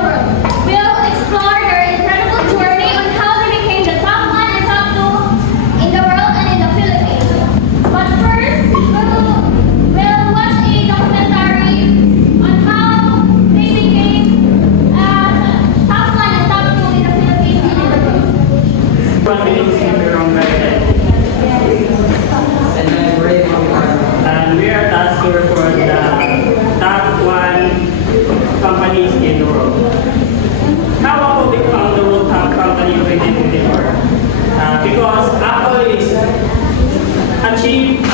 the world. We'll explore their incredible journey on how they became the top one and top two in the world and in the Philippines. But first, we'll watch a documentary on how they became top one and top two in the Philippines and in the world. 1 minute in the wrong direction. And I'm Ray Mamar. And we are tasked to report the top 1 companies in the world. How Apple become the world top company in 2024? Because Apple is achieved the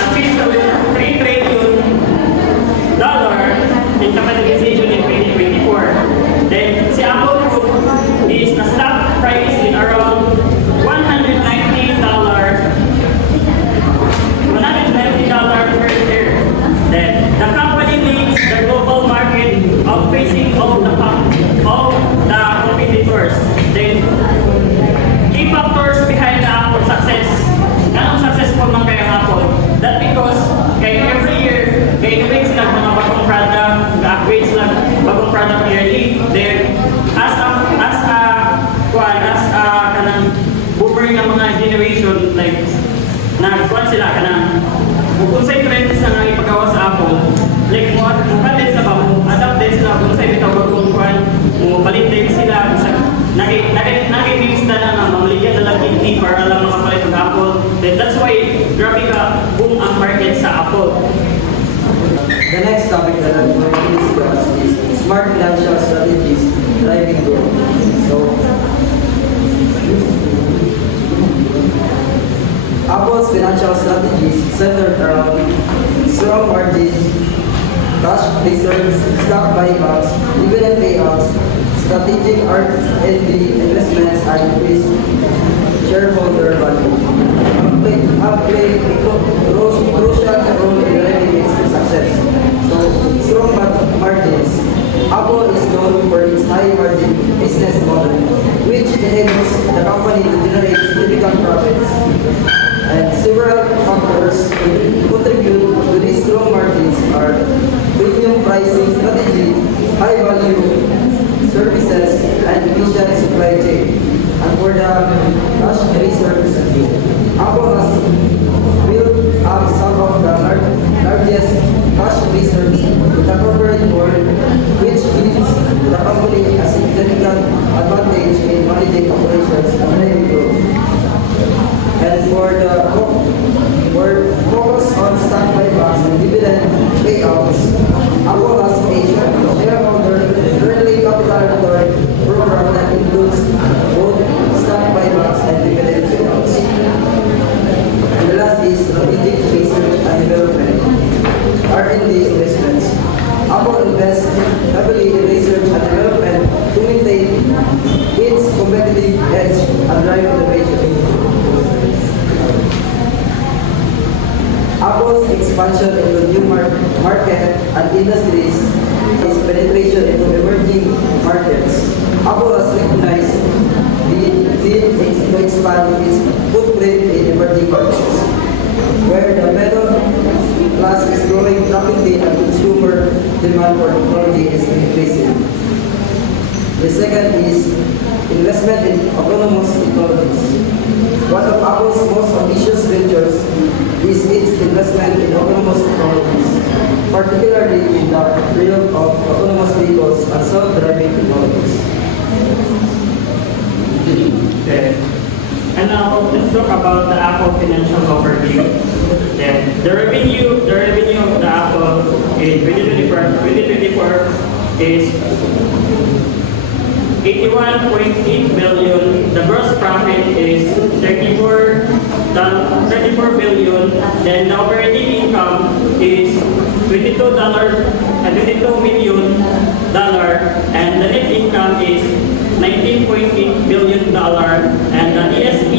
$3 trillion in capitalization in 2024. Then si Apple Group is na stock price in around $190 per share. Then the company leads the global market, outpacing all the competitors. Then key factors behind the Apple success. Anong successful man kaya ang Apple? That because kay every year, innovate sila mga bagong product, upgrade sila bagong product yearly. Then as kanang boomer ng mga generation, like nagkuhan sila kanang kung sa trends na ipagawa sa Apple, like mukadin sila ba, adapt din sila kung sa ibitaw bagong kuhan, palit din sila, nag-release na lang, mamaligyan na lang hindi para lang makapalit ng Apple. Then that's why grabe ka boom ang market sa Apple. The next topic that I'm going to discuss is smart financial strategies driving growth. So, Apple's financial strategies centered around strong margins, cash reserves, stock buybacks, dividend payouts, strategic R&D investments, and increased shareholder value. Have played a crucial role in driving its success. So, strong margins. Apple is known for its high margin business model, which enables the company to generate significant profits. And several factors contribute to these strong margins are premium pricing strategy, high value services, and efficient supply chain. And for the cash reserves, Apple has built up some of the largest cash reserves in the corporate world, which gives the company a significant advantage in managing operations and driving growth. And for the focus on stock buybacks and dividend payouts, Apple has a shareholder-friendly capital return program that includes both stock buybacks and dividend payouts. And the last is strategic research and development, R&D investments. Apple invests heavily in research and development to maintain its competitive edge and drive innovation. Apple's expansion into new market and industries is penetration into emerging markets. Apple has recognized the need to expand its footprint in emerging markets, where the middle class is growing rapidly and consumer demand for technology is increasing. The second is investment in autonomous technologies. One of Apple's most ambitious ventures is its investment in autonomous technologies, particularly in the realm of autonomous vehicles and self-driving technologies. Okay. And now let's talk about the Apple financial overview. Then the revenue of the Apple in 2024 is 81.8 billion. The gross profit is 34 billion. Then the operating income is $22 million, and the net income is $19.8 billion, and the ESP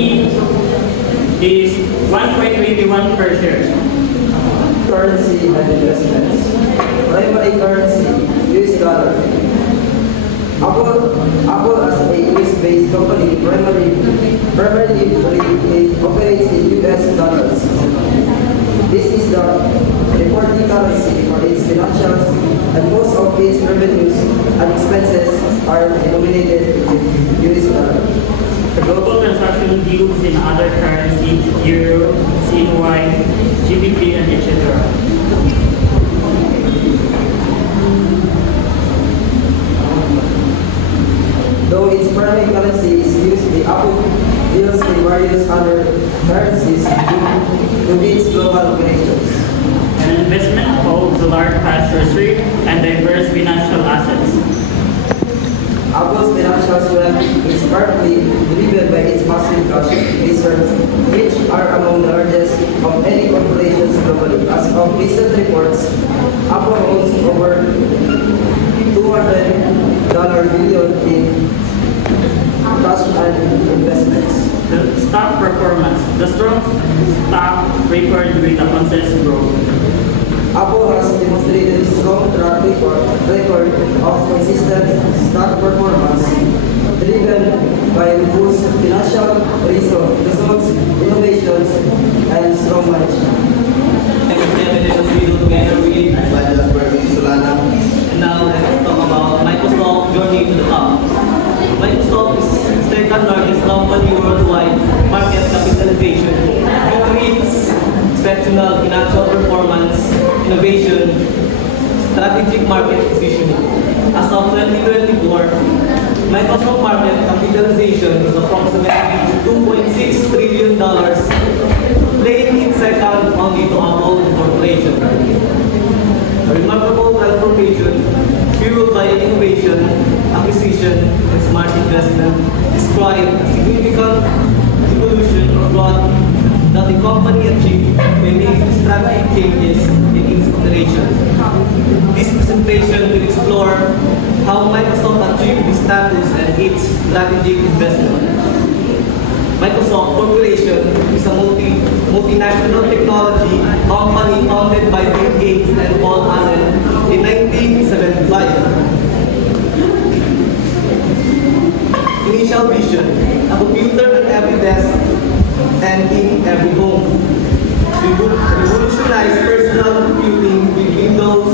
is 1.21 per share. Currency and investments. Primary currency, US dollar. Apple as a US-based company primarily operates in US dollars. This is the reporting currency for its financial and most of its revenues and expenses are denominated in US dollar. The global transaction deals in other currencies, euro, CNY, GBP, and etc. Though its primary currency is used, the Apple deals in various other currencies to its global operations. An investment holds a large cash reserve and diverse financial assets. Apple's financial strength is partly driven by its massive cash reserves, which are among the largest of any corporations globally. As of recent reports, Apple owns over $200 billion in cash and investments. The stock performance. The strong stock record with a consistent growth. Apple has demonstrated strong track record of consistent stock performance driven by robust financial results, innovations, and strong management. Together with and now let's talk about Microsoft journey to the top. Microsoft is the second largest company worldwide market capitalization due to its exceptional financial performance, innovation, strategic market positioning. As of 2024, Microsoft market capitalization is approximately $2.6 trillion, playing it second only to Apple Corporation. A remarkable transformation fueled by innovation, acquisition, and smart investment describe a significant evolution of growth that the company achieved when it strategic changes in its operations. This presentation will explore how Microsoft achieved this status and its strategic investment. Microsoft Corporation is a multinational technology company founded by Bill Gates and Paul Allen in 1975. Initial vision: a computer on every desk and in every home. Revolutionize personal computing with Windows,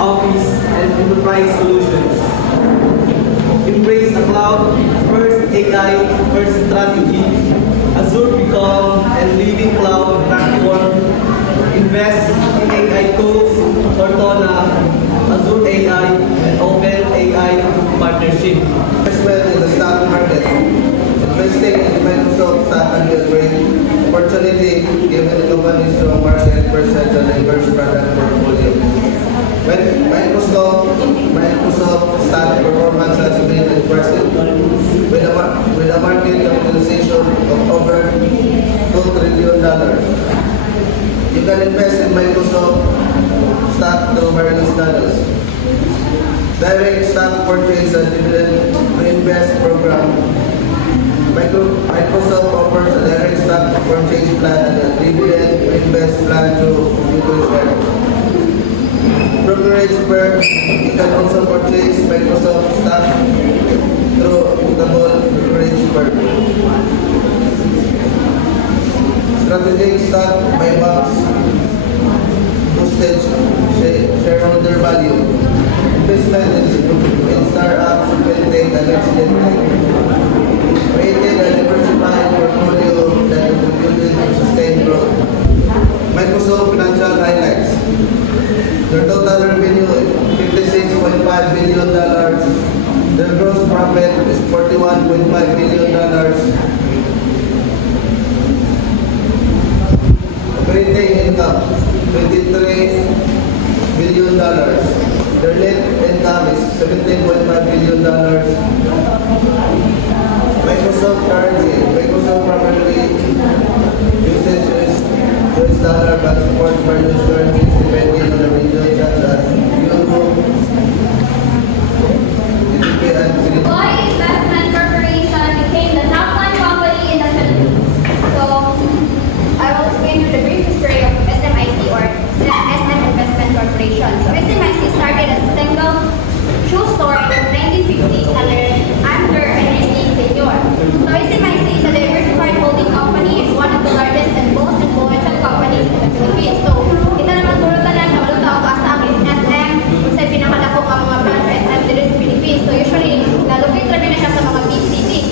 Office, and enterprise solutions. Embrace a cloud-first AI-first strategy. Azure become a leading cloud platform. Invest in AI tools, Cortana, Azure AI, and OpenAI partnership. Investment in the stock market. Investing in Microsoft stock can be a great opportunity given the company's strong market presence and diverse product portfolio. Microsoft stock performance has been impressive, with a market capitalization of over $2 trillion. You can invest in Microsoft stock through various channels. Direct stock purchase and dividend reinvest program. Microsoft offers a direct stock purchase plan and a dividend reinvest plan through mutual share. Brokerage firm, you can also purchase Microsoft stock through reputable brokerage firm. Strategic stock buybacks, boosted shareholder value. Investment in startups will take an excellent created a diversified portfolio that contributed to sustained growth. Microsoft financial highlights. Their total revenue is $56.5 billion. Their gross profit is $41.5 billion. Operating income, $23 billion. Their net income is $17.5 billion. Microsoft currency. Microsoft primarily uses US dollar but supports various currencies depending on the region such as Euro, GBP, and Philippines. Why Investment Corporation became the top one company in the Philippines? So, I will explain you the brief history of SMIC or SM Investment Corporation. So, SMIC started as a single shoe store in 1950 in sabi na siya sa mga big cities.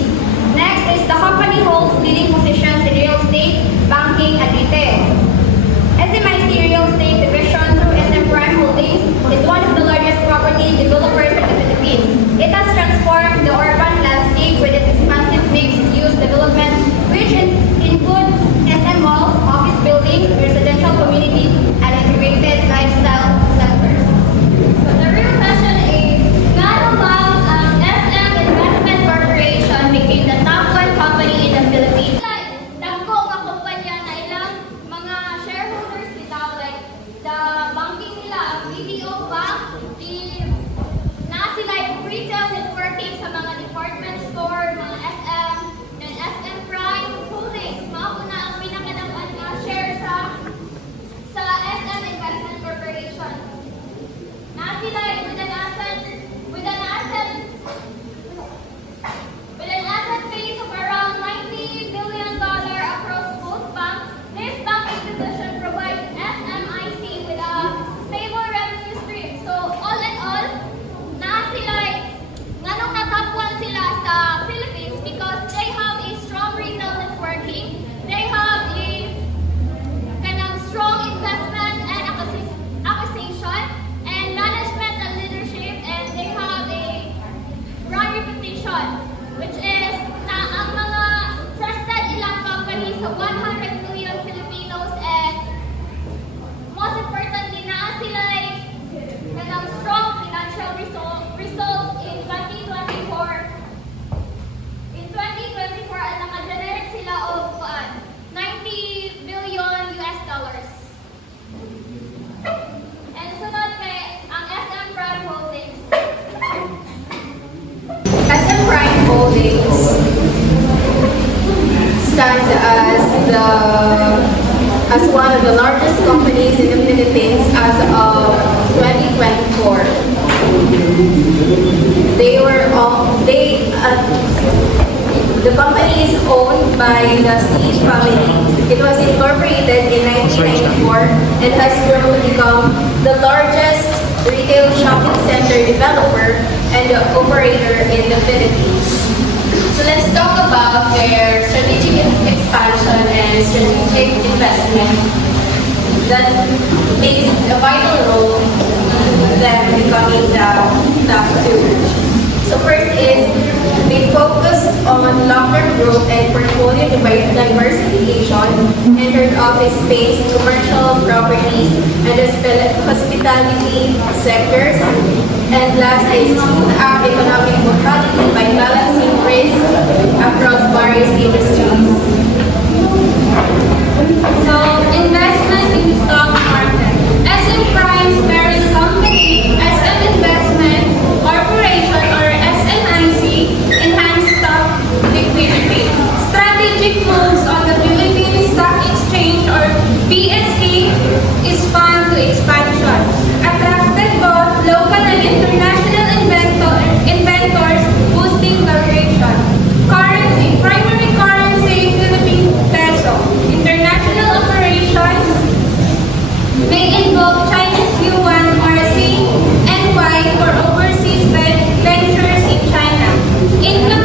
Next is the company holds leading positions in real estate, banking, and retail. SMIC Real Estate Division through SM Prime Holdings is one of the largest property developers in the Philippines. It has transformed the urban landscape with its expansive mixed-use developments, which include SM malls, office buildings, residential communities, and integrated lifestyle centers. So the real question is, paano bang ang SM Investment Corporation became the top 1 company in the Philippines? Dagko nga kumpanya na ilang mga shareholders bitaw, like the banking nila, ang BDO Bank, na sila yung retail networking sa mga department store, mga SM, and SM Prime Holdings. Mga una ang pinakadaman na share sa SM Investment Corporation. Na sila yung with an asset base of around $90 billion across both banks. This banking division provides SMIC with a stable revenue stream. So all in all, na sila nganong na top 1 sila sa Philippines because they have a strong retail networking, they have a kanang strong investment and acquisition and management and leadership, and they have a brand reputation, which is na ang mga trusted ilang companies sa 100 million Filipinos, and most importantly na sila kanang strong financial results in 2024. In 2024, ang naka-generate sila of $90 billion. And sunod kay ang SM Prime Holdings. SM Prime Holdings stands as one of the largest companies in the Philippines as of 2024. The company is owned by the Siege family. It was incorporated in 1994 and has grown to become the largest retail shopping center developer and operator in the Philippines. So let's talk about their strategic expansion and strategic investment that plays a vital role in them becoming the top 2. So first is they focused on long-term growth and portfolio diversification, entered office space, commercial properties, and hospitality sectors. And last is smooth out economic mortality by balancing risk across various industries. So, investment in the stock market. SM Prime's parent company, SM Investment Corporation or SMIC, enhanced stock liquidity. Strategic moves on the Philippine Stock Exchange or PSE is fund to expansion. Attracted both local and international inventors, boosting valuation. Currency, primary currency, Philippine peso. International operations may involve Chinese yuan or CNY for overseas ventures in China. Income